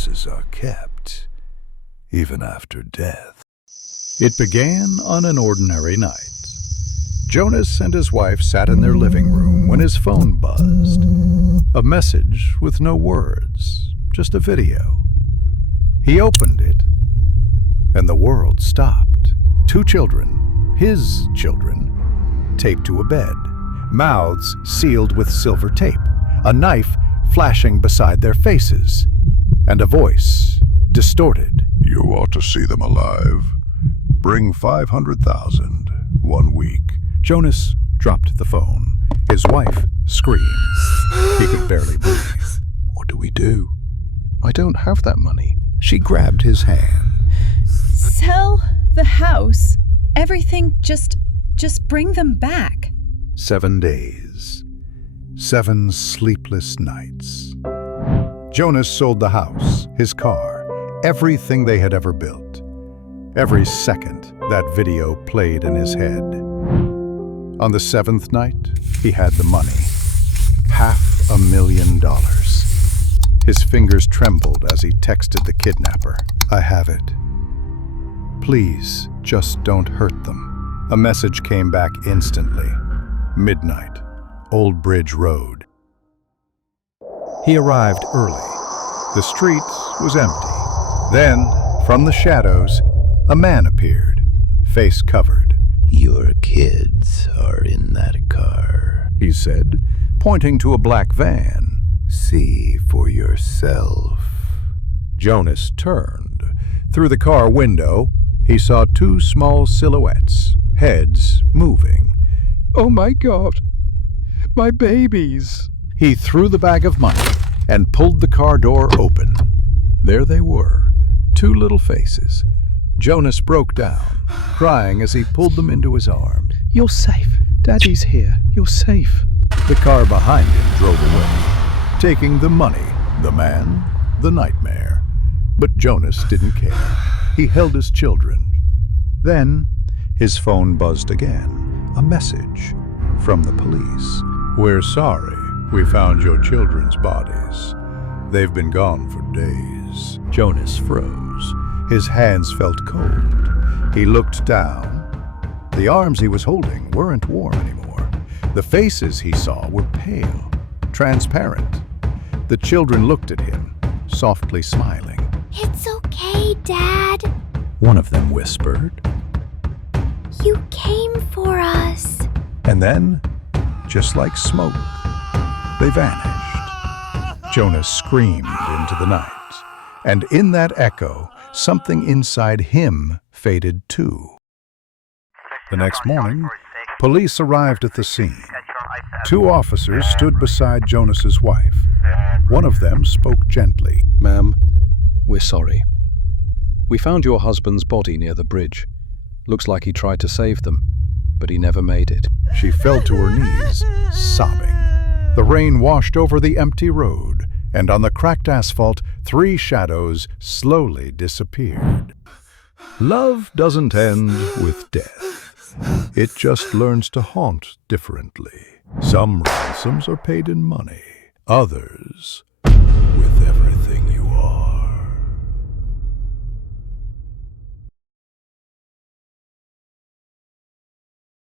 promises are kept, even after death. It began on an ordinary night. Jonas and his wife sat in their living room when his phone buzzed. A message with no words, just a video. He opened it, and the world stopped. Two children, his children, taped to a bed, mouths sealed with silver tape, a knife flashing beside their faces, and a voice, distorted. You ought to see them alive. Bring 500,000, 1 week. Jonas dropped the phone. His wife screamed. He could barely breathe. What do we do? I don't have that money. She grabbed his hand. Sell the house. Everything, just bring them back. 7 days. 7 sleepless nights. Jonas sold the house, his car, everything they had ever built. Every second, that video played in his head. On the 7th night, he had the money. $500,000. His fingers trembled as he texted the kidnapper. I have it. Please, just don't hurt them. A message came back instantly. Midnight, Old Bridge Road. He arrived early. The street was empty. Then, from the shadows, a man appeared, face covered. Your kids are in that car, he said, pointing to a black van. See for yourself. Jonas turned. Through the car window, he saw 2 small silhouettes, heads moving. Oh my God, my babies. He threw the bag of money and pulled the car door open. There they were, 2 little faces. Jonas broke down, crying as he pulled them into his arms. You're safe. Daddy's here. You're safe. The car behind him drove away, taking the money, the man, the nightmare. But Jonas didn't care. He held his children. Then, his phone buzzed again. A message from the police. We're sorry. We found your children's bodies. They've been gone for days. Jonas froze. His hands felt cold. He looked down. The arms he was holding weren't warm anymore. The faces he saw were pale, transparent. The children looked at him, softly smiling. It's okay, Dad. One of them whispered. You came for us. And then, just like smoke, they vanished. Jonas screamed into the night. And in that echo, something inside him faded too. The next morning, police arrived at the scene. 2 officers stood beside Jonas's wife. One of them spoke gently. Ma'am, we're sorry. We found your husband's body near the bridge. Looks like he tried to save them, but he never made it. She fell to her knees, sobbing. The rain washed over the empty road, and on the cracked asphalt, 3 shadows slowly disappeared. Love doesn't end with death. It just learns to haunt differently. Some ransoms are paid in money, others with every